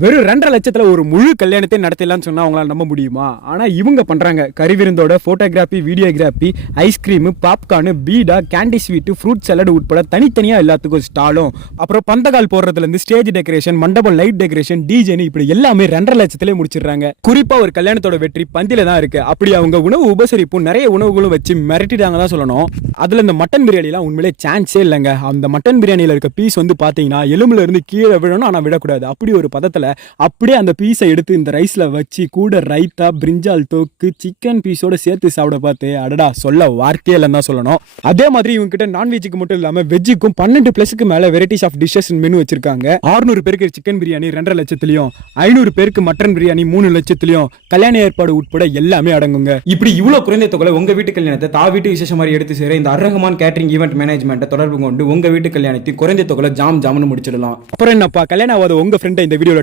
வெறும் 2,50,000 ஒரு முழு கல்யாணத்தை நடத்தலாம்னு சொன்னா அவங்களால நம்ப முடியுமா? ஆனா இவங்க பண்றாங்க. கறி விருந்தோட போட்டோகிராபி, வீடியோகிராபி, ஐஸ்கிரீம், பாப்கார்ன், பீடா, கேண்டி ஸ்வீட், ஃப்ரூட் சலாட் உட்பட தனித்தனியா எல்லாத்துக்கும் ஸ்டாலும், அப்புறம் பந்தகால் போடுறதுல இருந்து ஸ்டேஜ் டெக்கரேஷன், மண்டபம் லைட் டெக்கரேஷன், டிஜேன்னு இப்படி எல்லாமே 2,50,000 முடிச்சிடுறாங்க. குறிப்பா ஒரு கல்யாணத்தோட வெற்றி பந்தில தான் இருக்கு. அப்படி அவங்க உணவு உபசரிப்பும் நிறைய உணவுகளும் வச்சு மிரட்டிட்டாங்க தான் சொல்லணும். அதுல இந்த மட்டன் பிரியாணி எல்லாம் உண்மையிலே சான்ஸே இல்லைங்க. அந்த மட்டன் பிரியாணியில இருக்க பீஸ் வந்து பாத்தீங்கன்னா எலும்புல இருந்து கீழே விழணும், ஆனா விடக்கூடாது. அப்படி ஒரு பதத்துல அப்படியே அந்த பீஸை எடுத்து இந்த ரைஸ்ல வச்சு கூட ரைத்தா, பிரிஞ்சால் தொக்கு, சிக்கன் பீஸோட சேர்த்து சாப்பிட பார்த்து அடடா சொல்ல வார்த்தையே இல்லைன்னு தான் சொல்லணும். அதே மாதிரி இவங்க கிட்ட நான்வெஜ்ஜுக்கு மட்டும் இல்லாம வெஜ்ஜுக்கும் 12+ மேல வெரைட்டிஸ் ஆஃப் டிஷஸ் மெனு வச்சிருக்காங்க. 600 பேருக்கு சிக்கன் பிரியாணி 2,50,000, 500 பேருக்கு மட்டன் பிரியாணி 3,00,000, கல்யாண ஏற்பாடு உட்பட எல்லாமே அடங்குங்க. இப்படி இவ்வளவு குறைந்த தொகையில உங்க வீட்டு கல்யாணத்தை தா வீட்டு விசேஷம் மாதிரி எடுத்து சேர இந்த அர்-ரஹ்மான் கேட்டரிங் ஈவென்ட் மேனேஜ்மெண்ட் தொடர்பு கொண்டு உங்க வீட்டு கல்யாணத்தை குறைந்த தொகையில ஜாம் ஜாம்னு முடிச்சிடலாம். அப்புறம் என்னப்பா, கல்யாணம் ஆகாத உங்க ஃப்ரெண்டை இந்த வீடியோல